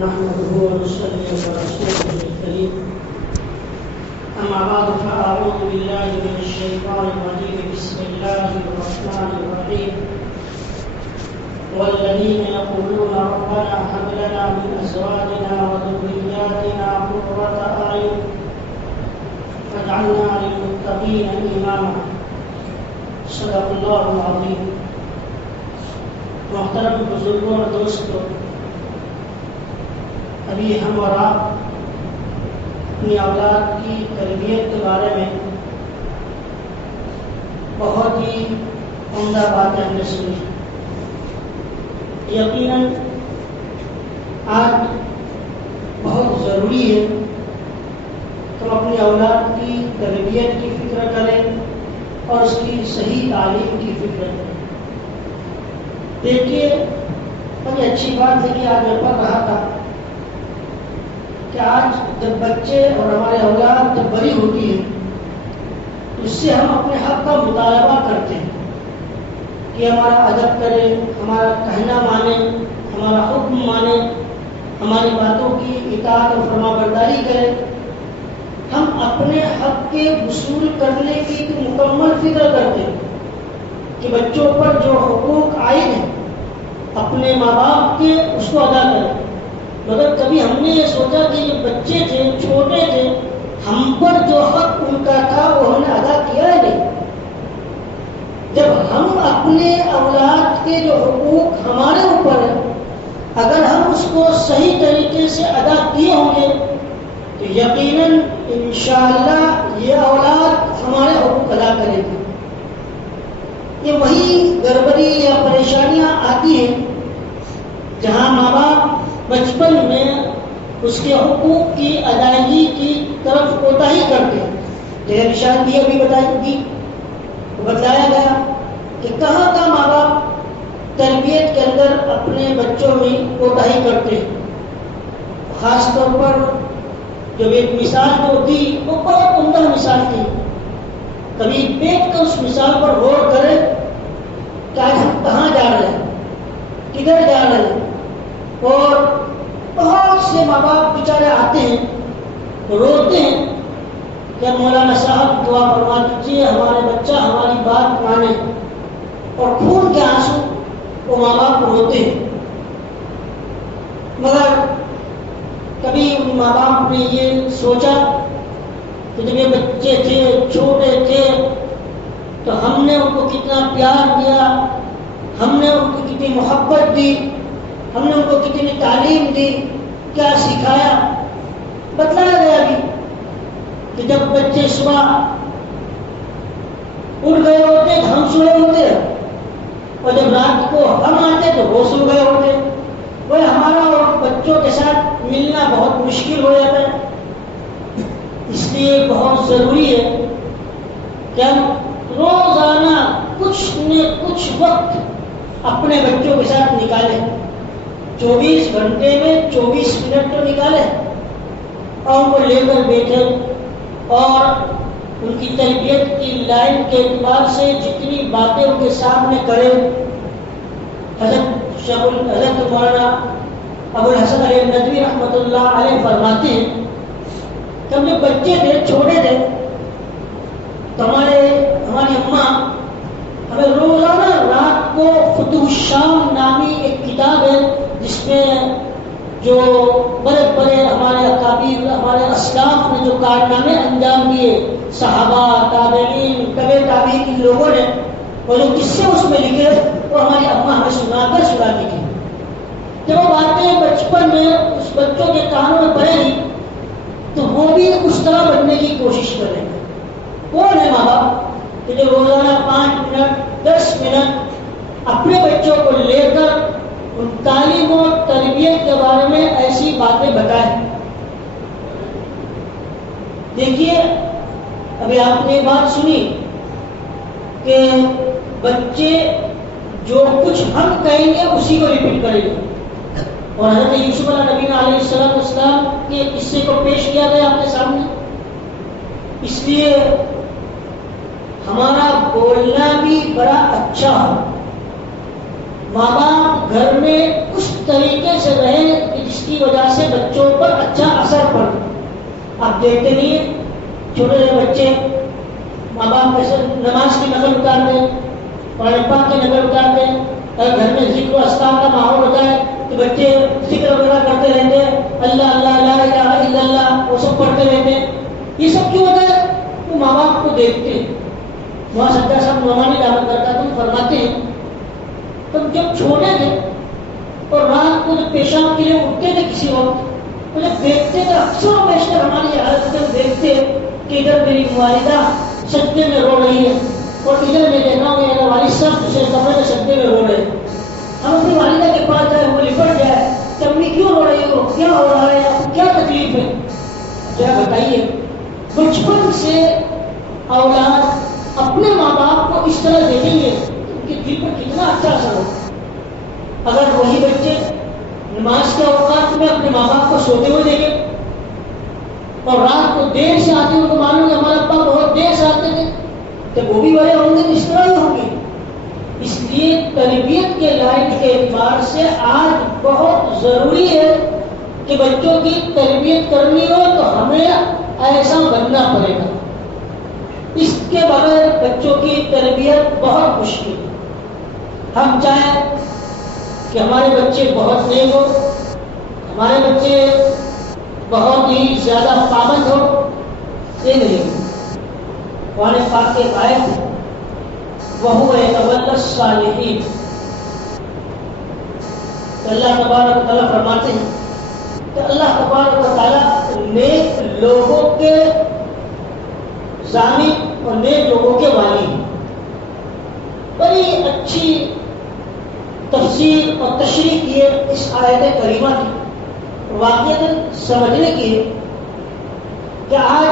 نحمده ونصلي على رسوله الكريم أما بعد فأعوذ بالله من الشيطان الرجيم بسم الله الرحمن الرحيم والذين يقولون ربنا هب لنا من أزواجنا وذرياتنا قرة أعين واجعلنا للمتقين إماما صدق الله العظيم. محترم بزرگوں اور دوستوں، ابھی ہم اور آپ اپنی اولاد کی تربیت کے بارے میں بہت ہی عمدہ باتیں ہم نے سنی. یقیناً آج بہت ضروری ہے کہ ہم اپنی اولاد کی تربیت کی فکر کریں اور اس کی صحیح تعلیم کی فکر کریں. دیکھیے، بڑی اچھی بات ہے کہ آج میں پڑھ رہا تھا کہ آج جب بچے اور ہمارے اولاد جب بڑی ہوتی ہے تو اس سے ہم اپنے حق کا مطالبہ کرتے ہیں کہ ہمارا ادب کرے، ہمارا کہنا مانے، ہمارا حکم مانے، ہماری باتوں کی اطاعت اور فرما برداری کرے. ہم اپنے حق کے وصول کرنے کی مکمل فکر کرتے ہیں کہ بچوں پر جو حقوق عائد ہیں اپنے ماں باپ کے اس کو ادا کریں. مگر کبھی ہم نے یہ سوچا کہ یہ بچے تھے، چھوٹے تھے، ہم پر جو حق ان کا تھا وہ ہم نے ادا کیا ہے نہیں. جب ہم اپنے اولاد کے جو حقوق ہمارے اوپر ہیں اگر ہم اس کو صحیح طریقے سے ادا کیے ہوں گے تو یقیناً انشاءاللہ یہ اولاد ہمارے حقوق ادا کرے گی. یہ وہی گڑبڑی یا پریشانیاں آتی ہیں جہاں ماں باپ بچپن میں اس کے حقوق کی ادائیگی کی طرف کوتاہی کرتے ہیں. جیسے نشان بھی ابھی بتلایا گیا کہ کہاں کا ماں باپ تربیت کے اندر اپنے بچوں میں کوتاہی کرتے ہیں. خاص طور پر جب ایک مثال جو دی وہ بہت عمدہ مثال تھی. کبھی بیٹھ کر اس مثال پر غور کریں کہ آج ہم کہاں جا رہے ہیں، کدھر جا رہے ہیں. اور بہت سے ماں باپ بیچارے آتے ہیں، روتے ہیں کہ مولانا صاحب دعا فرما دیجیے، ہمارے بچہ ہماری بات مانے. اور خون کے آنسو وہ ماں باپ روتے ہیں. مگر کبھی ان ماں باپ نے یہ سوچا کہ جب یہ بچے تھے، چھوٹے تھے، تو ہم نے ان کو کتنا پیار دیا، ہم نے ان کو کتنی محبت دی، ہم نے ان کو کتنی تعلیم دی، کیا سکھایا. بتلایا گیا بھی کہ جب بچے صبح اٹھ گئے ہوتے تو ہم سوئے ہوتے، اور جب رات کو ہم آتے تو وہ سو گئے ہوتے. وہ ہمارا اور بچوں کے ساتھ ملنا بہت مشکل ہو جاتا ہے. اس لیے بہت ضروری ہے کہ ہم روزانہ کچھ نہ کچھ وقت اپنے بچوں کے ساتھ نکالیں. 24 گھنٹے میں 24 منٹ تو نکالیں اور ان کو لے کر بیٹھیں اور ان کی تربیت کی لائن کے اعتبار سے جتنی باتیں ان کے سامنے کریں. حضرت مولانا ابو الحسن علی ندوی رحمۃ اللہ علیہ فرماتے ہیں کہ ہم جب بچے تھے، چھوٹے تھے، تو ہماری اماں ہمیں روزانہ رات کو فتوح الشام نامی ایک کتاب ہے جس میں جو بڑے بڑے ہمارے اکابر، ہمارے اسلاف نے جو کارنامے انجام دیے، صحابہ، تابعین، طبع تابعین، ان لوگوں نے وہ جو قصے اس میں لکھے وہ ہماری اماں ہمیں سناتی تھی. جب وہ باتیں بچپن میں اس بچوں کے کانوں میں پڑے گی تو وہ بھی اس طرح بننے کی کوشش کریں گے. کون ہے ماں باپ کہ جو روزانہ 5 منٹ 10 منٹ اپنے بچوں کو لے کر ان تعلیم و تربیت کے بارے میں ایسی باتیں بتائیں. دیکھیے، ابھی آپ نے بات سنی کہ بچے جو کچھ ہم کہیں گے اسی کو ریپیٹ کریں گے. اور حضرت یوسف نبی علیہ السلام کے قصے کو پیش کیا گیا آپ کے سامنے. اس لیے ہمارا بولنا بھی بڑا اچھا ہو. ماں باپ گھر میں اس طریقے سے رہے کہ جس کی وجہ سے بچوں پر اچھا اثر پڑے. آپ دیکھتے نہیں ہیں چھوٹے بچے ماں باپ کیسے نماز کی نقل اتارتے ہیں, قرآن پاک کی نقل اتارتے ہیں. اگر گھر میں ذکر و اذکار کا ماحول ہوتا ہے تو بچے ذکر وغیرہ کرتے رہتے ہیں, اللہ اللہ لا الہ الا اللہ وہ سب پڑھتے رہتے ہیں. یہ سب کیوں ہوتا ہے؟ وہ ماں باپ کو دیکھتے ہیں. وہاں سجاد صاحب نعمانی دعوت کرتا تم فرماتے ہیں تم جب چھوٹے تھے اور رات کو جب پیشاب کے لیے اٹھتے تھے کسی وقت تو جب دیکھتے تھے اکثر و بیشتر ہماری حالت دیکھتے کہ ادھر میری والدہ سجدے میں رو رہی ہے اور ادھر میں دیکھا ہوں میرا والد صاحب دوسرے کمرے میں سجدے میں رو رہے ہیں. ہم اپنی والدہ کے پاس جائے وہ لپٹ جائے کہ امی کیوں رو رہی ہو, کیا ہو رہا ہے, آپ کو کیا تکلیف ہے, ذرا بتائیے. بچپن سے اولاد اپنے ماں باپ کو اس طرح دیکھیں گے تو ان کے دل پر کتنا اچھا اثر ہوگا. اگر وہی بچے نماز کے اوقات میں اپنے ماں باپ کو سوتے ہوئے دیکھیں اور رات کو دیر سے آتے ان کو معلوم ہے ہمارے ابا بہت دیر سے آتے تھے تو وہ بھی بڑے ہوں گے تو اس طرح ہی ہوں گے. اس لیے تربیت کے لائن کے اعتبار سے آج بہت ضروری ہے کہ بچوں کی تربیت کرنی ہو تو ہمیں ایسا بننا پڑے گا. اس کے بغیر بچوں کی تربیت بہت مشکل ہے. ہم چاہیں کہ ہمارے بچے بہت نیک ہو, ہمارے بچے بہت ہی زیادہ پابند ہو, یہ نہیں. قرآن پاک کے آیت ہے وَهُوَ يَتَوَلَّى الصَّالِحِينَ. اللہ تبارک و تعالیٰ فرماتے ہیں کہ اللہ تبارک و تعالیٰ نیک لوگوں کے ضامن اور نیک لوگوں کے والی ہیں. بڑی اچھی تفسیر اور تشریح کی ہے اس آیت کریمہ کی. واقعتاً سمجھنے کی ہے کہ آج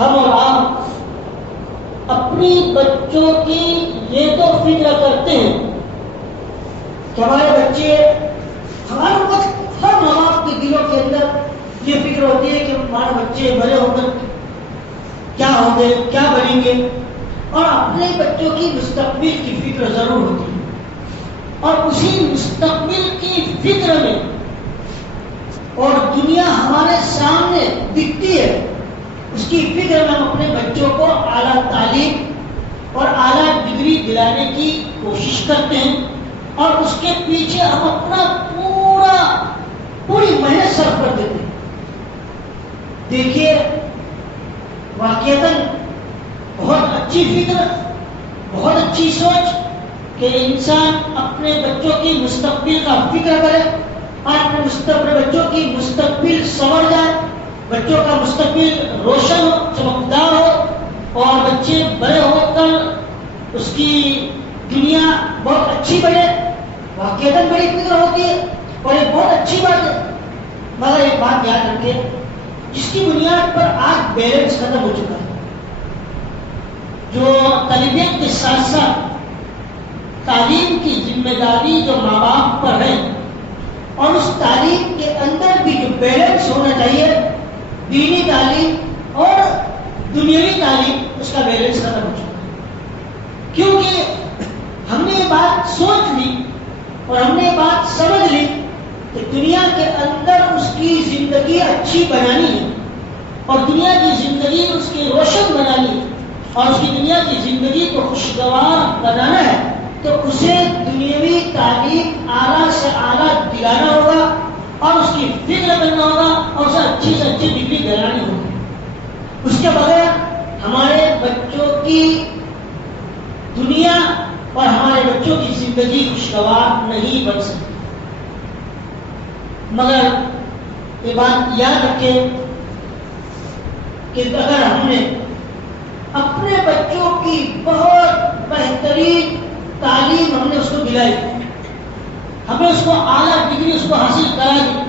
ہم اور آپ اپنی بچوں کی یہ تو فکر کرتے ہیں کہ ہمارے بچے, ہمارے وقت ہر ماں باپ کے دلوں کے اندر یہ فکر ہوتی ہے کہ ہمارے بچے بڑے ہو کر کیا ہوں گے, کیا بنیں گے, اور اپنے بچوں کی مستقبل کی فکر ضرور ہوتی ہے. اور اسی مستقبل کی فکر میں اور دنیا ہمارے سامنے دکھتی ہے, اس کی فکر میں ہم اپنے بچوں کو اعلیٰ تعلیم اور اعلیٰ ڈگری دلانے کی کوشش کرتے ہیں اور اس کے پیچھے ہم اپنا پوری محنت صرف کر دیتے ہیں. دیکھیے واقعتاً بہت اچھی فکر, بہت اچھی سوچ کہ انسان اپنے بچوں کی مستقبل کا فکر کرے اور اپنے بچوں کی مستقبل سنور جائے, بچوں کا مستقبل روشن ہو, چمکدار ہو اور بچے بڑے ہو کر اس کی دنیا بہت اچھی بنے. واقعتاً بڑی فکر ہوتی ہے اور یہ بہت اچھی بات ہے. مگر ایک بات یاد رکھیں, جس کی بنیاد پر آج بیلنس ختم ہو چکا ہے, جو تربیت کے ساتھ ساتھ تعلیم کی ذمہ داری جو ماں باپ پر ہے اور اس تعلیم کے اندر بھی جو بیلنس ہونا چاہیے, دینی تعلیم اور دنیاوی تعلیم, اس کا بیلنس ختم ہو چکا ہے. کیونکہ ہم نے یہ بات سوچ لی اور ہم نے یہ بات سمجھ لی کہ دنیا کے اندر اس کی زندگی اچھی بنانی ہے اور دنیا کی زندگی اس کی روشن بنانی ہے اور اس کی دنیا کی زندگی کو خوشگوار بنانا ہے تو اسے دنیاوی تعلیم اعلیٰ سے اعلیٰ دلانا ہوگا اور اس کی فکر کرنا ہوگا اور اسے اچھی سے اچھی ڈگری دلانی ہوگی. اس کے بغیر ہمارے بچوں کی دنیا اور ہمارے بچوں کی زندگی خوشگوار نہیں بن سکتی. مگر یہ بات یاد رکھیں کہ اگر ہم نے اپنے بچوں کی بہت بہترین تعلیم ہم نے اس کو دلائی, ہم نے اس کو اعلیٰ ڈگری اس کو حاصل کرا دی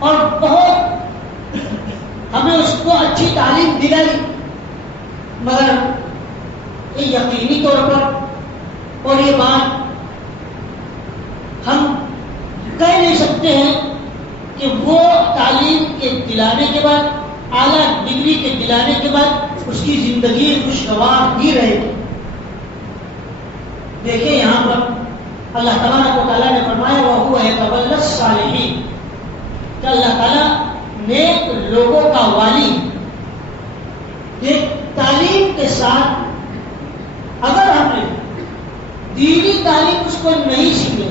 اور بہت ہم نے اس کو اچھی تعلیم دلائی, مگر یہ یقینی طور پر اور یہ بات ہم کہہ نہیں سکتے ہیں کہ وہ تعلیم کے دلانے کے بعد, اعلیٰ ڈگری کے دلانے کے بعد اس کی زندگی خوشگوار ہی رہے گی. دیکھیں یہاں پر اللہ تبارک و تعالیٰ نے فرمایا وَهُوَ يَتَوَلَّى الصَّالِحِينَ کہ اللہ تعالیٰ نیک لوگوں کا والی. تعلیم کے ساتھ اگر ہم نے دینی تعلیم اس کو نہیں سیکھے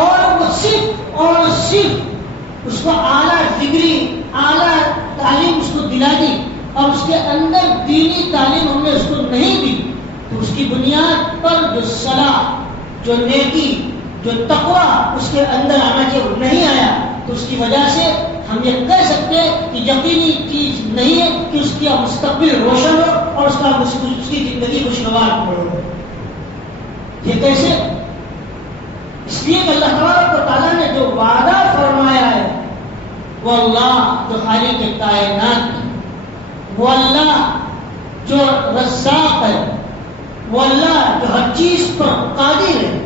اور وہ صرف اور صرف اس کو اعلیٰ ڈگری اعلیٰ تعلیم اس کو دلا دی اور اس کے اندر دینی تعلیم ہم نے اس کو نہیں دی تو اس کی بنیاد پر جو صلاح جو نیکی جو تقوی اس کے اندر آنا چاہیے وہ نہیں آیا تو اس کی وجہ سے ہم یہ کہہ سکتے ہیں کہ یقینی چیز نہیں ہے کہ اس کی مستقبل روشن ہو اور اس کی زندگی خوشگوار ہو. یہ کیسے؟ اس لیے کہ اللہ تبارک و تعالیٰ نے جو وعدہ فرمایا ہے وہ اللہ جو خالق کائنات ہے، وہ اللہ جو رزاق ہے، وہ اللہ جو ہر چیز پر قادر ہے.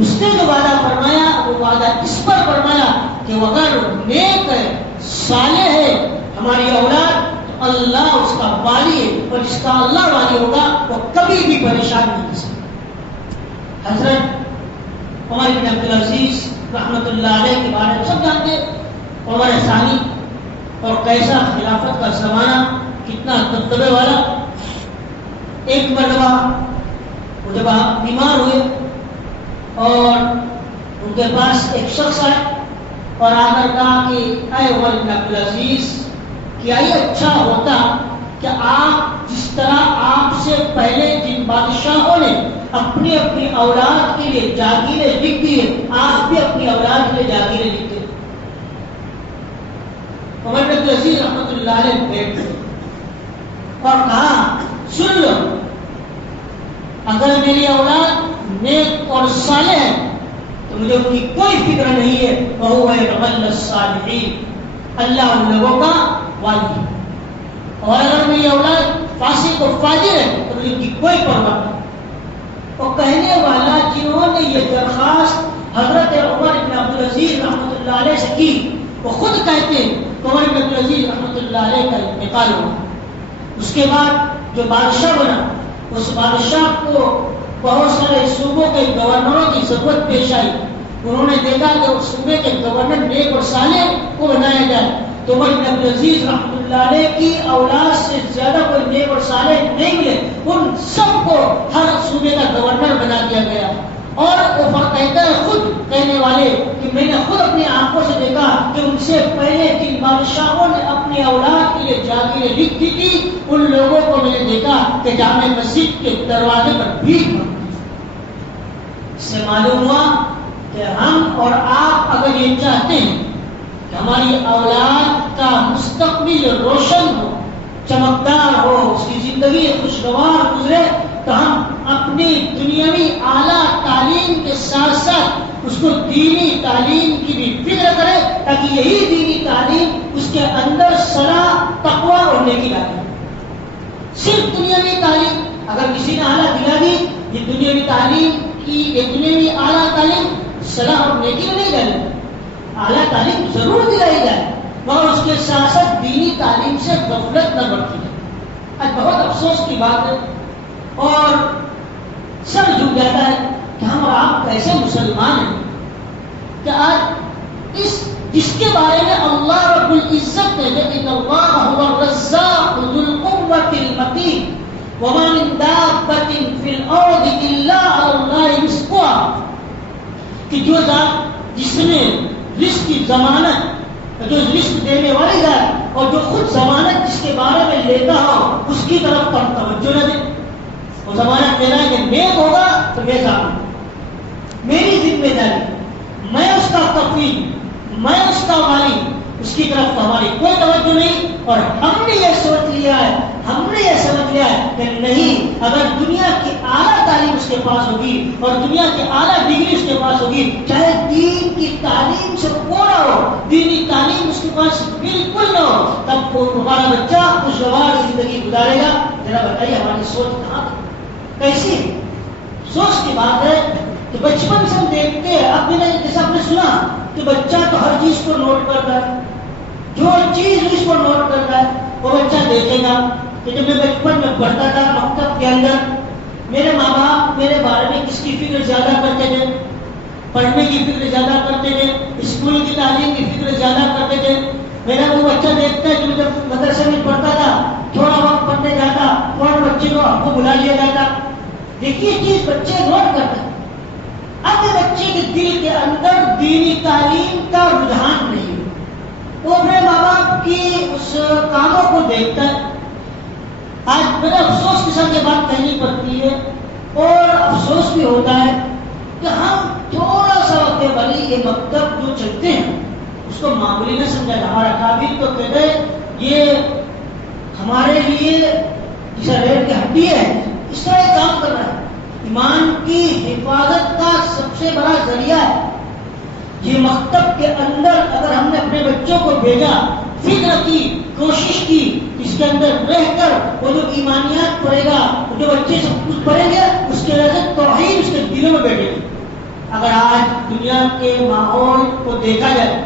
اس نے جو وعدہ فرمایا وہ وعدہ اس پر فرمایا کہ وہ اگر نیک ہے صالح ہے ہماری اولاد تو اللہ اس کا والی ہے اور جس کا اللہ والی ہوگا وہ کبھی بھی پریشان نہیں ہو سکتا. حضرت عمر بن عبدالعزیز رحمۃ اللہ علیہ کے بارے میں سب جانتے ہیں. عمر ثانی اور کیسا خلافت کا زمانہ، کتنا دبدبے والا. ایک مرتبہ وہ جب بیمار ہوئے اور ان کے پاس ایک شخص آئے اور آ کر کہا کہ اے عمر بن عبدالعزیز کیا یہ اچھا ہوتا کہ آپ جس طرح آپ سے پہلے جن بادشاہوں نے اپنی اپنی اولاد کے لیے جاگیریں لکھ دی ہیں آپ بھی اپنی اولاد کے لیے جاگیریں لکھتے. عمر بن عبدالعزیز رحمۃ اللہ علیہ بیٹھ گئے اور کہا سن لو اگر میری اولاد نیک اور صالح ہے تو مجھے ان کی کوئی فکر نہیں ہے. وَهُوَ يَتَوَلَّى الصَّالِحِينَ اللہ ان لوگوں کا والی ہے. اور اگر میری اولاد فاسق اور فاجر ہے تو مجھے ان کی کوئی پرواہ نہیں. اور کہنے والا جنہوں نے یہ درخواست حضرت عمر بن عبدالعزیز رحمۃ اللہ علیہ سے کی وہ خود کہتے ہیں کہ عمر بن عبدالعزیز رحمۃ اللہ علیہ کا انتقال ہوا. اس کے بعد جو بادشاہ بنا اس بادشاہ کو بہت سارے صوبوں کے گورنروں کی ضرورت پیش آئی. انہوں نے دیکھا کہ اس صوبے کے گورنر نیک اور صالح کو بنایا جائے تو عمر بن عبدالعزیز رحمۃ اللہ علیہ کی اولاد سے زیادہ کوئی نیک اور صالح نہیں ملے. ان سب کو ہر صوبے کا گورنر بنا دیا گیا. اور وہ کہتا ہے خود کہنے والے کہ میں نے خود اپنی آنکھوں سے دیکھا کہ ان سے پہلے جن بادشاہوں نے اپنی اولاد کے لیے جاگیریں لکھ دی تھی ان لوگوں کو میں نے دیکھا کہ جامع مسجد کے دروازے پر بھیک مانگتے. اس سے معلوم ہوا کہ ہم اور آپ اگر یہ چاہتے ہیں کہ ہماری اولاد کا مستقبل روشن ہو چمکدار ہو اس کی زندگی خوشگوار گزرے تو ہم اپنی دنیاوی اعلیٰ تعلیم کے ساتھ ساتھ اس کو دینی تعلیم کی بھی فکر کرے تاکہ یہی دینی تعلیم اس کے اندر صلاح تقوی اور نیکی لاتی. صرف دنیاوی تعلیم اگر کسی نے اعلیٰ دلا دی یہ دنیاوی تعلیم کی یہ دنیاوی اعلیٰ تعلیم صلاح اور نیکی میں نہیں ڈالے. اعلیٰ تعلیم ضرور دلائی جائے مگر اس کے ساتھ ساتھ دینی تعلیم سے غفلت نہ بڑھتی ہے. آج بہت افسوس کی بات ہے اور سر جھک جاتا ہے کہ ہم اور آپ کیسے مسلمان ہیں کہ آج جس کے بارے میں اللہ رب العزت نے کہ ان اللہ هو الرزاق ذو القوة المتین وما من دابة في الارض الا على الله رزقها کہ جو ذات جس نے رزق کی ضمانت جو رزق دینے والی ذات اور جو خود ضمانت جس کے بارے میں لیتا ہو اس کی طرف کم توجہ نہ دے. وہ ضمانت دینا ہے کہ نیک ہوگا تو میں ذمہ میری ذمہ داری میں اس کا کفیل میں اس کا والی اس کی طرف ہماری کوئی توجہ نہیں. اور ہم نے یہ سوچ لیا ہے ہم نے یہ سمجھ لیا ہے کہ نہیں اگر دنیا کی اعلیٰ تعلیم اس کے پاس ہوگی اور دنیا کی اعلیٰ ڈگری اس کے پاس ہوگی چاہے دین کی تعلیم سے پورا ہو دینی تعلیم اس کے پاس بالکل نہ ہو تب ہمارا بچہ خوشگوار زندگی گزارے گا. ذرا بتائیے ہماری سوچ کہاں کیسی ہے؟ سوچ کی بات ہے کہ بچپن سے ہم دیکھتے ہیں اب بھی نہیں جیسا آپ نے سنا کہ بچہ تو ہر چیز کو نوٹ کرتا ہے جو چیز اس کو نوٹ کرتا ہے وہ بچہ دیکھے گا کہ جب میں بچپن میں پڑھتا تھا مکتب کے اندر میرے ماں باپ میرے بارے میں کس کی فکر زیادہ کرتے تھے؟ پڑھنے کی فکر زیادہ کرتے تھے، اسکول کی تعلیم کی فکر زیادہ کرتے تھے. میرا وہ بچہ دیکھتا ہے جو جب مدرسے میں پڑھتا تھا تھوڑا وقت پڑھنے جاتا اور بچے کو ہم کو بلا لیا جاتا. دیکھیے چیز بچے نوٹ کرتے ہیں. اب بچے کے دل کے اندر دینی تعلیم کا رجحان نہیں ہے، وہ اپنے ماں باپ کی اس کاموں کو دیکھتا ہے. آج میرے افسوس کے ساتھ یہ بات کہنی پڑتی ہے اور افسوس بھی ہوتا ہے کہ ہم تھوڑا سا وقت والی یہ مکتب جو چلتے ہیں اس کو معمولی نہ سمجھا. ہمارا قابل تو کہتے ہیں یہ ہمارے لیے جیسا ریڑھ کی ہڈی ہے اس طرح یہ کام کر رہا ہے. ایمان کی حفاظت کا سب سے بڑا ذریعہ ہے. یہ مکتب کے اندر اگر ہم نے اپنے بچوں کو بھیجا، فکر کی، کوشش کی، اس کے اندر رہ کر وہ جو ایمانیات پڑھے گا، جو بچے سب کچھ پڑھیں گے اس کے وجہ سے توحید اس کے دلوں میں بیٹھے گی. اگر آج دنیا کے ماحول کو دیکھا جائے،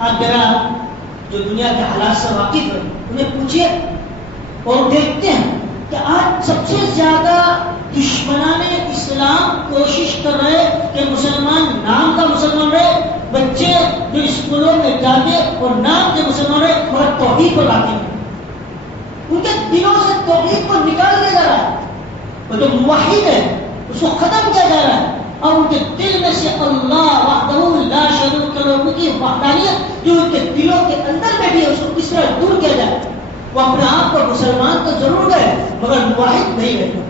آپ ذرا جو دنیا کے حالات سے واقف ہیں انہیں پوچھیے اور دیکھتے ہیں کہ آج سب سے زیادہ دشمنان اسلام کوشش کر رہے کہ مسلمان نام کا مسلمان رہے، بچے جو اسکولوں میں جاتے اور نام کے مسلمان رہے مگر توحید کو لاتے ہیں. ان کے دلوں سے توحید کو نکال دیا جا رہا ہے، اور جو موحد ہے اس کو ختم کیا جا رہا ہے، اور ان کے دل میں سے اللہ وحدہ لا شریک لہ کی وحدانیت جو ان کے دلوں کے اندر بیٹھی ہے اس کو کس طرح دور کیا جائے. وہ اپنے آپ کو مسلمان تو ضرور گئے مگر موحد نہیں رہے.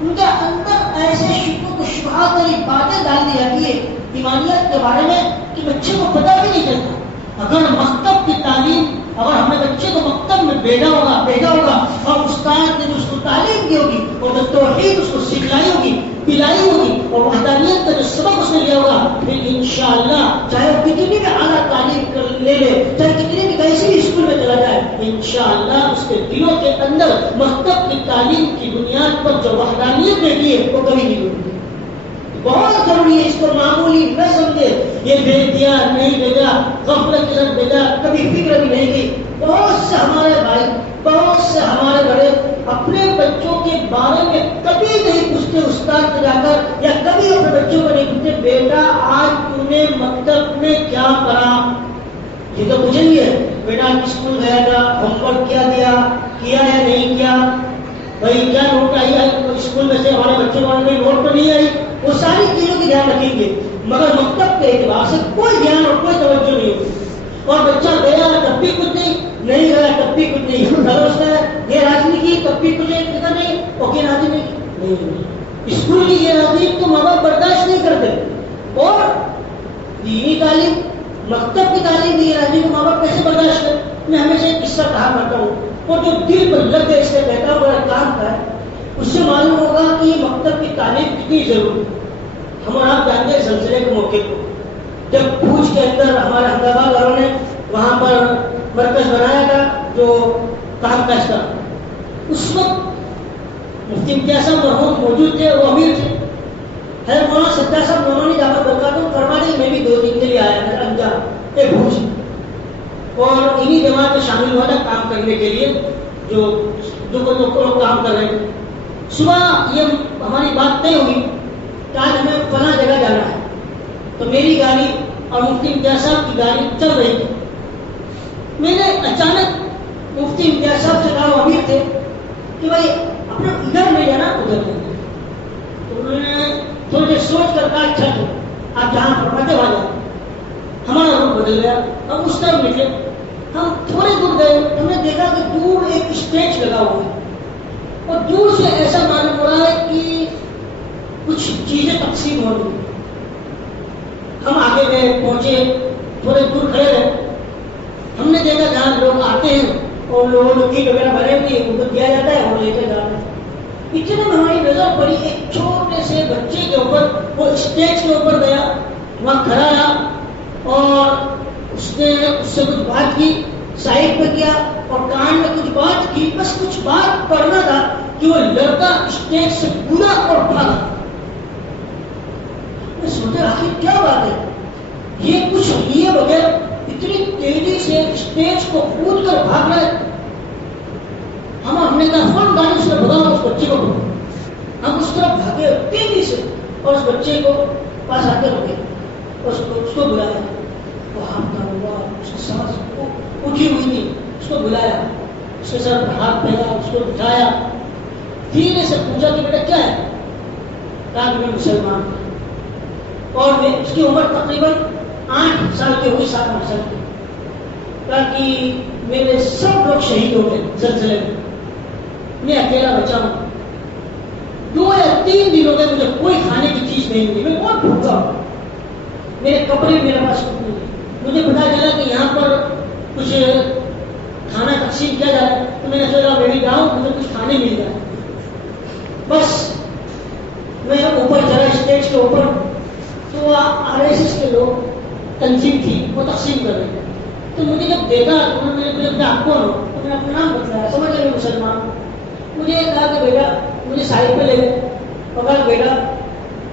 ان کے اندر ایسے شکوک و شبہات والی باتیں ڈال دی جاتی ہے ایمانیت کے بارے میں کہ بچے کو پتہ بھی نہیں چلتا. اگر مکتب کی تعلیم، اگر ہم نے بچے کو مکتب میں بھیجا ہوگا اور استاد نے اس کو تعلیم دی ہوگی اور جو توحید اس کو سکھلائی ہوگی، پلائی ہوگی اور وحدانیت کا جو سبق اس نے لیا ہوگا، پھر انشاءاللہ چاہے وہ کتنی بھی اعلیٰ تعلیم لے لے، چاہے کتنی بھی کیسی بھی اسکول میں چلا جائے، انشاءاللہ اس کے دلوں کے اندر مکتب کی تعلیم کی بنیاد پر جو وحدانیت بیٹھی ہے وہ کبھی نہیں ہوگی. بہت ضروری ہے، اس کو معمولی نہ سمجھے. یہ بھیج دیا نہیں بھیجا، غفلت کے ساتھ بھیجا، کبھی فکر بھی نہیں کی. بہت سے ہمارے بھائی، بہت سے ہمارے بڑے اپنے بچوں کے بارے میں کبھی نہیں پوچھتے استاد سے جا کر، یا کبھی اپنے بچوں کو نہیں پوچھتے بیٹا آج تم نے مکتب میں کیا پڑھا. یہ تو مجھے نہیں ہے بیٹا اسکول گیا تھا، ہوم ورک کیا دیا، کیا یا نہیں کیا، بھائی کیا نوٹ آئی ہے اسکول میں سے ہمارے بچوں کو نوٹ تو نہیں آئی. وہ ساری چیزوں کی دھیان رکھیں گے مگر مکتب کے اعتبار سے کوئی دھیان اور کوئی توجہ نہیں ہوگی. اور بچہ گیا تب بھی کچھ نہیں گیا تب بھی کچھ نہیں، اگر اس نے یہ راضی کی تب بھی کچھ نہیں، اوکے راضی نہیں. اسکول کی یہ راضی تو ماں باپ برداشت نہیں کرتے، اور دینی تعلیم، مکتب کی تعلیم کی یہ راضی کو ماں باپ کیسے برداشت کریں. میں ہمیشہ ایک قصہ کہا کرتا ہوں اور جو دل پر لگ گئے اس سے کہتا ہوں بڑا کام کا ہے، اس سے معلوم ہوگا کہ مکتب کی تعلیم کتنی ضروری ہے. ہم اور آپ جانتے ہیں زلزلے کے موقع کو جب بھوج کے اندر ہمارے احمدآباد والوں نے وہاں پر مرکز بنایا تھا جو کام کاج کا، اس وقت مفتی امتیاز صاحب مرحوم موجود تھے، وہ امیر تھے. حضرت مولانا ستار صاحب نعمانی دعوت برکاتہ فرما دی میں بھی 2 دن کے لیے آیا تھا انجام بھوج، اور انہی جماعت میں شامل ہوا تھا کام کرنے کے لیے جو لوگ کام کر رہے تھے. صبح یہ ہماری بات طے ہوئی کہ آج ہمیں فلاں جگہ جانا ہے، تو میری گاڑی اور مفتی امتیاز صاحب کی گاڑی چل رہی تھی. میں نے اچانک مفتی امتیاز صاحب سے کہا، وہ امیر تھے، کہ بھائی اپنے ادھر نہیں جانا ادھر نہیں. تو انہوں نے تھوڑی دیر سوچ کر کہا اچھا تو آپ جہاں فرماتے وہاں جائیں. ہمارا روٹ بدل گیا، ہم اس طرف نکلے. ہم تھوڑے دور گئے، ہم نے دیکھا کہ دور ایک اسٹیج لگا ہوا ہے اور دور سے ایسا معلوم ہو رہا ہے کہ کچھ چیزیں تقسیم ہو رہی. ہم آگے گئے، پہنچے، تھوڑے دور کھڑے رہے. ہم نے دیکھا جہاں لوگ آتے ہیں اور لوگوں نے کیٹ وغیرہ بھرے ہوئے ان کو دیا جاتا ہے اور لے کے جاتے ہیں. اتنے میں ہماری نظر پڑی ایک چھوٹے سے بچے کے اوپر. وہ اسٹیج کے اوپر گیا، وہاں کھڑا رہا اور اس نے اس سے کچھ بات کی، سائڈ پہ کیا اور کان میں کچھ بات کی. بس کچھ بات پڑھنا تھا کہ وہ لڑکا اسٹیج سے کودا اور بھاگا. میں سوچا آخر کیا بات ہے، یہ کچھ لیے بغیر اتنی تیزی سے اسٹیج کو کود کر بھاگ رہے. ہم نے کہا فون گاڑی سے بھگاؤ اس بچے کو. اس طرف بھاگے تیزی سے اور اس بچے کو پاس آ کے روکے، اس کو بلایا، وہ ہاتھ ہوا، اس کی سانس اٹھی ہوئی تھی، اس کو بلایا، اس کے سر پر ہاتھ پھیلا، اس کو بٹھایا، دھیرے سے پوچھا کہ بیٹا کیا ہے؟ کہا کہ میں مسلمان ہوں، اور میں اس کی عمر تقریباً 8 سال کی ہوئی، 7-8 سال کی. کہا کہ میرے سب لوگ شہید ہو گئے زلزلے میں اکیلا بچا ہوں، 2 یا 3 دن ہو گئے مجھے کوئی کھانے کی چیز نہیں ملی، میں بہت بھوکا ہوں، میرے کپڑے میرے پاس کچھ نہیں، مجھے پتا چلا کہ یہاں پر کچھ کھانا تقسیم کیا جائے، تو میں نے سوچا میں بھی جاؤں، مجھے کچھ کھانے مل جائے. بس میں اوپر چلا اسٹیج کے اوپر، تو RSS کے لوگ تنظیم تھی وہ تقسیم کر رہے تھے، تو مجھے جب دیکھا تو انہوں نے آپ کون ہو، تو میں نے اپنا نام بتلایا، سمجھ گئے میں مسلمان. مجھے کہا کہ بیٹا، مجھے سائڈ پہ لے گئے اور کہا بیٹا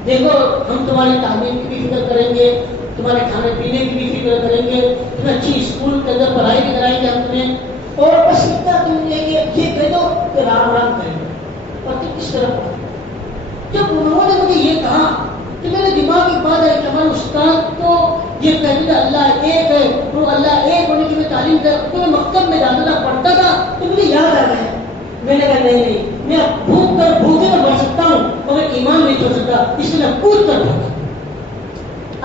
دیکھو ہم تمہاری تعلیم کی بھی فکر کریں گے، تمہارے کھانے پینے کی بھی فکر کریں گے، تمہیں اچھی اسکول کے اندر پڑھائی بھی کرائیں گے ہم تمہیں، اور بس اتنا تم یہ کہہ دو کہ رام رام کہہ دو اور تم کس طرح پڑھو. جب انہوں نے مجھے یہ کہا کہ میرے دماغ کی بات ہے کہ ہمارے استاد تو یہ کہتے اللہ ایک ہے، وہ اللہ ایک ہونے کی میں تعلیم کر، تو میں مکتب میں جاتا تھا، پڑھتا تھا، تو مجھے یاد آ گیا. میں نے کہا نہیں، میں بھوکے میں مر سکتا ہوں اور میں ایمان نہیں چھوڑ سکتا، اس لیے میں کود کر بھاگا.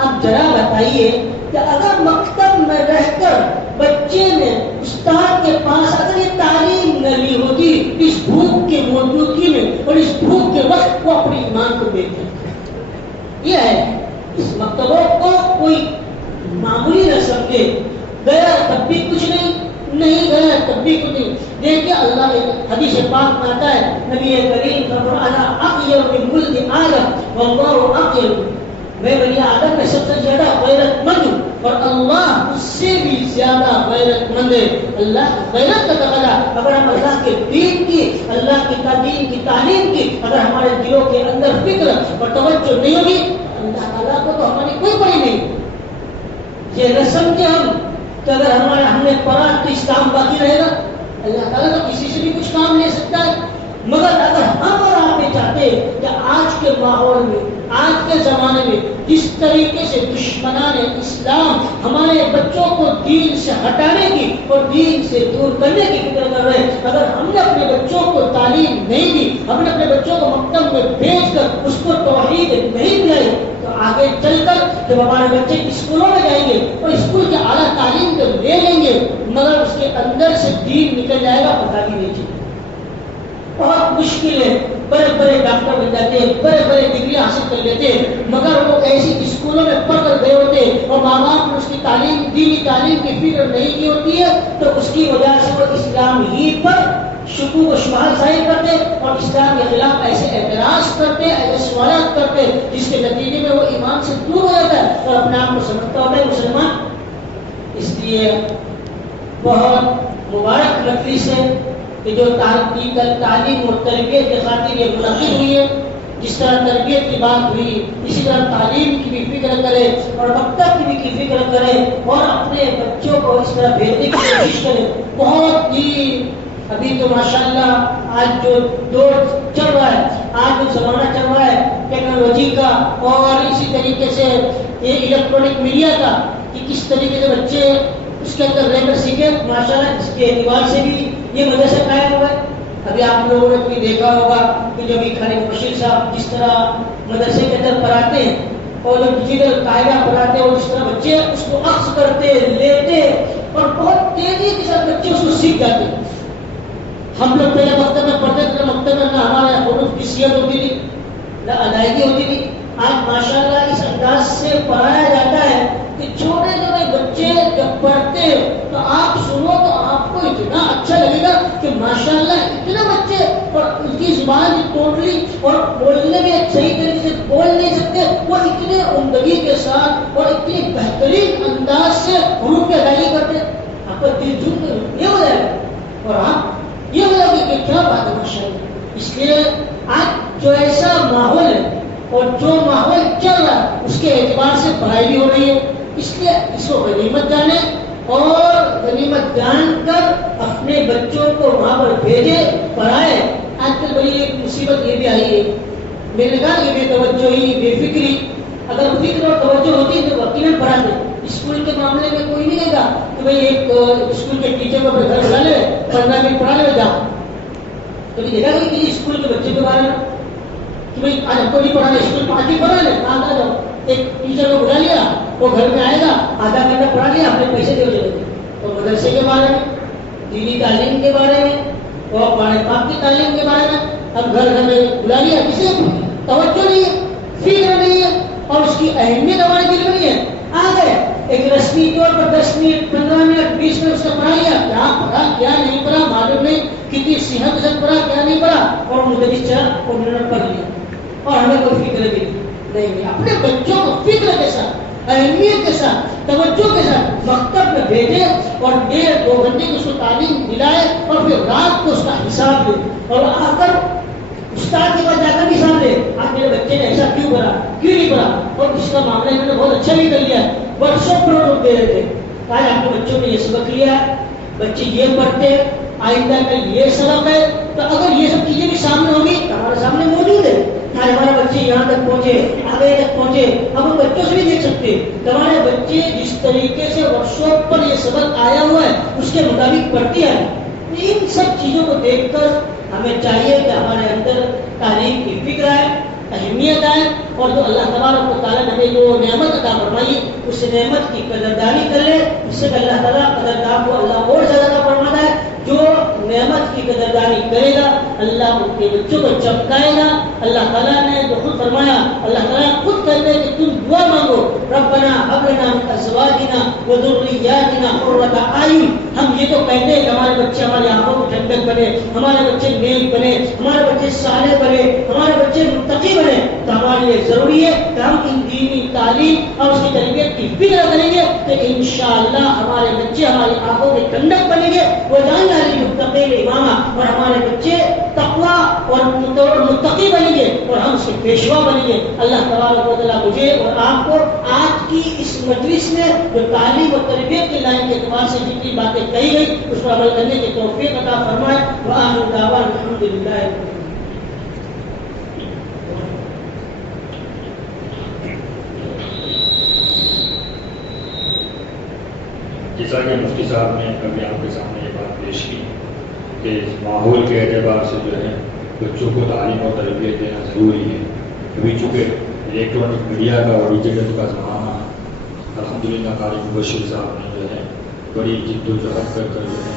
اب ذرا بتائیے کہ اگر مکتب میں رہ کر بچے نے استاد کے پاس اگر یہ تعلیم نہ لی ہوتی اس بھوک کی موجودگی میں اور اس بھوک کے وقت وہ اپنے ایمان کو دیکھتے. یہ ہے اس مکتبوں کو کوئی معمولی نہ سمجھے، گیا تب بھی کچھ نہیں گیا تب بھی کچھ نہیں. دیکھیے اللہ نے حدیث پاک میں آتا ہے، نبی کریم کا فرمانا اغیر من ملک آدم واللہ اغیر، میں بنی آدم میں سب سے زیادہ غیرت مند ہوں اور اللہ اس سے بھی زیادہ غیرت مند ہے. اللہ غیرت کا تقاضا اگر ہم اللہ کے دین کی، اللہ کی تعلیم کی اگر ہمارے دلوں کے اندر فکر اور توجہ نہیں ہوگی، اللہ تعالیٰ کو تو ہماری کوئی پڑی نہیں. یہ نہ سمجھے ہم کہ اگر ہم نے پڑھا تو اسلام باقی رہے گا. اللہ تعالیٰ تو کسی سے بھی کچھ کام لے سکتا ہے، مگر اگر ہم اور آپ یہ چاہتے کہ آج کے ماحول میں، آج کے زمانے میں جس طریقے سے دشمنان اسلام ہمارے بچوں کو دین سے ہٹانے کی اور دین سے دور کرنے کی فکر کر رہے ہیں، اگر ہم نے اپنے بچوں کو تعلیم نہیں دی، ہم نے اپنے بچوں کو مکتب میں بھیج کر اس کو توحید نہیں دلائی، تو آگے چل کر جب ہمارے بچے اسکولوں میں جائیں گے اور اسکول کی اعلیٰ تعلیم تو لے لیں گے مگر اس کے اندر سے دین نکل جائے گا، پتہ بھی نہیں چلے. بہت مشکل ہے، بڑے بڑے ڈاکٹر بن جاتے ہیں، بڑے بڑے ڈگری حاصل کر لیتے ہیں، مگر وہ ایسی اسکولوں میں پڑھ کر گئے ہوتے ہیں اور ماں باپ نے اس کی تعلیم، دینی تعلیم کی فکر نہیں کی ہوتی ہے، تو اس کی وجہ سے وہ اسلام ہی پر شکوک و شبہات ظاہر کرتے اور اسلام کے خلاف ایسے اعتراض کرتے، ایسے سوالات کرتے جس کے نتیجے میں وہ ایمان سے دور ہو جاتا ہے اور اپنے آپ کو سمجھتا ہوتا ہے مسلمان. اس لیے بہت مبارک مجلس ہے کہ جو تعلیم اور تربیت کے خاطر یہ منعقد ہوئی ہے. جس طرح تربیت کی بات ہوئی اسی طرح تعلیم کی بھی فکر کرے اور مکتب کی بھی فکر کرے اور اپنے بچوں کو اس طرح بھیجنے کی کوشش کرے. بہت ہی ابھی تو ماشاءاللہ آج جو دور چل رہا ہے، آج جو زمانہ چل رہا ہے ٹیکنالوجی کا اور اسی طریقے سے یہ الیکٹرانک میڈیا کا، کہ کس طریقے سے بچے اس کے اندر رہ کر سیکھے. ماشاءاللہ اس کے اعتبار سے بھی یہ مدرسہ قائم ہوا ہے. ابھی آپ لوگوں نے بھی دیکھا ہوگا کہ جو بھی خالد بشیر صاحب جس طرح مدرسے کے اندر پڑھاتے ہیں اور جو ڈیجیٹل قاعدہ پڑھاتے ہیں اور جس طرح بچے اس کو اخذ کرتے لیتے اور بہت تیزی کے ساتھ بچے اس کو سیکھ جاتے ہیں. ہم لوگ پہلے مکتب میں پڑھتے تھے، مکتب میں نہ ہمارے حروف کی صحت ہوتی تھی نہ ادائیگی ہوتی تھی. آج ماشاءاللہ اس انداز سے پڑھایا جاتا ہے کہ چھوٹے چھوٹے بچے جب پڑھتے ہیں تو آپ سنو تو آپ کو اتنا اچھا لگے گا کہ ماشاءاللہ اتنے بچے اور ان کی زبان ٹوٹلی اور بولنے میں صحیح طریقے سے بول نہیں سکتے، وہ اتنے عمدگی کے ساتھ اور اتنی بہترین انداز سے حروف کی ادائیگی کرتے. آپ کا دل جھوم کر یہ ہو جائے گا اور آپ یہ ہو جائے گا کہ کیا بات ہے ماشاءاللہ. اس لیے آج جو ایسا ماحول ہے اور جو ماحول چل رہا ہے اس کے اعتبار سے پڑھائی بھی ہو رہی ہے. اس لیے اس کو غنیمت جانے اور غنیمت جان کر اپنے بچوں کو وہاں پر بھیجے، پڑھائے. آج کل بڑی ایک مصیبت یہ بھی آئی ہے میں نے کہا کہ بے توجہی، بے فکری، اگر فکر اور توجہ ہوتی تو یقیناً پڑھاتے. اسکول کے معاملے میں کوئی نہیں کہے گا کہ بھائی ایک اسکول کے ٹیچر کو اپنے گھر بلا لے، 15 منٹ پڑھا لے جا. تو نہیں دیکھا کہ کسی اسکول کے بچے کے بارے میں کہ بھائی آج ہم کو نہیں پڑھانا، اسکول میں آج ہی پڑھا لے، آ جاؤ. ایک ٹیچر کو بلا لیا، وہ گھر میں آئے گا، آدھا گھنٹہ پڑھا لیا، اپنے پیسے دے چلے گئے. اور مدرسے کے بارے میں، دینی تعلیم کے بارے میں اور قرآن پاک کی تعلیم کے بارے میں اب گھر گھر میں بلا لیا، کسی کو توجہ نہیں ہے، فکر نہیں ہے، اور اس کی اہمیت ہمارے دل میں نہیں ہے. آ گئے ایک رسمی طور پر 10 منٹ 15 منٹ 20 منٹ اس کا پڑھا لیا، کیا پڑھا کیا نہیں پڑھا معلوم نہیں، کتنی صحت سے پڑھا کیا نہیں پڑھا، اور مدرس چلا اور منٹ پڑھ لیا اور ہمیں کوئی فکر بھی نہیں. اپنے بچوں کو فکر کے ساتھ، اہمیت کے ساتھ، توجہ کے ساتھ مکتب میں بھیجے اور 1.5-2 گھنٹے کی اس کو تعلیم دلائے اور پھر رات کو اس کا حساب دے اور آ کر استاد کے پاس جا کر بھی حساب دے. آج میرے بچے نے ایسا کیوں کرا، کیوں نہیں کرا، اور اس کا معاملہ میں نے بہت اچھا بھی کر لیا. ورکشاپ پر لوگ دے رہے تھے، آج آپ کے بچوں نے یہ سبق لیا ہے، بچے یہ پڑھتے، آئندہ کل یہ سبق ہے. تو اگر یہ سب چیزیں بھی سامنے ہوگی تو ہمارے سامنے موجود ہے. آج ہمارے بچے یہاں تک پہنچے، آگے تک پہنچے، اب ہم بچوں سے بھی دیکھ سکتے ہمارے بچے جس طریقے سے ورکشاپ پر یہ سبق آیا ہوا ہے اس کے مطابق پڑھتے ہیں. ان سب چیزوں کو دیکھ کر ہمیں چاہیے کہ ہمارے اندر تعلیم کی فکر آئے، اہمیت آئے، اور جو اللہ تبارک و تعالیٰ نے ہمیں جو نعمت عطا فرمائی اس نعمت کی قدردانی کر لے. اس سے اللہ تعالیٰ قدردان کو اللہ اور زیادہ فرماتا ہے. جو نعمت کی قدردانی کرے گا اللہ ان کے بچوں کو چمکائے گا. اللہ تعالیٰ نے جو خود فرمایا، اللہ تعالیٰ خود کہتے ہیں کہ تم دعا مانگو، ربنا هب لنا من ازواجنا وذرياتنا قرة اعین. ہم یہ تو کہتے ہیں کہ ہمارے بچے ہماری آنکھوں کی ٹھنڈک بنے، ہمارے بچے نیک بنے، ہمارے بچے صالح بنے، ہمارے بچے متقی بنے. تو ہمارے لیے ضروری ہے کہ ہم ان دینی تعلیم اور اس کی تربیت کی فکر کریں گے تو انشاءاللہ ہمارے بچے ہماری آنکھوں کی ٹھنڈک بنیں گے، وہ جائیں گے متقین امامہ، اور ہمارے بچے تقویٰ اور متقی بنیں گے اور ہم اس کے پیشوا بنیں گے. اللہ تبارک و تعالیٰ مجھے اور آپ کو آج کی اس مجلس میں جو تعلیم اور تربیت کی لائن کے اعتبار سے جتنی باتیں کہی گئی اس پر عمل کرنے کی توفیق عطا فرمائے. وآخر دعوانا الحمدللہ. جیسا کہ مفتی صاحب نے کبھی آپ کے سامنے یہ بات پیش کی کہ ماحول کے اعتبار سے جو ہے بچوں کو تعلیم اور تربیت دینا ضروری ہے. ابھی چونکہ الیکٹرانک میڈیا کا اور ڈیجیٹل کا زمانہ، الحمدللہ قاری مبشر صاحب نے جو ہے بڑی جد و جہد کر جو ہے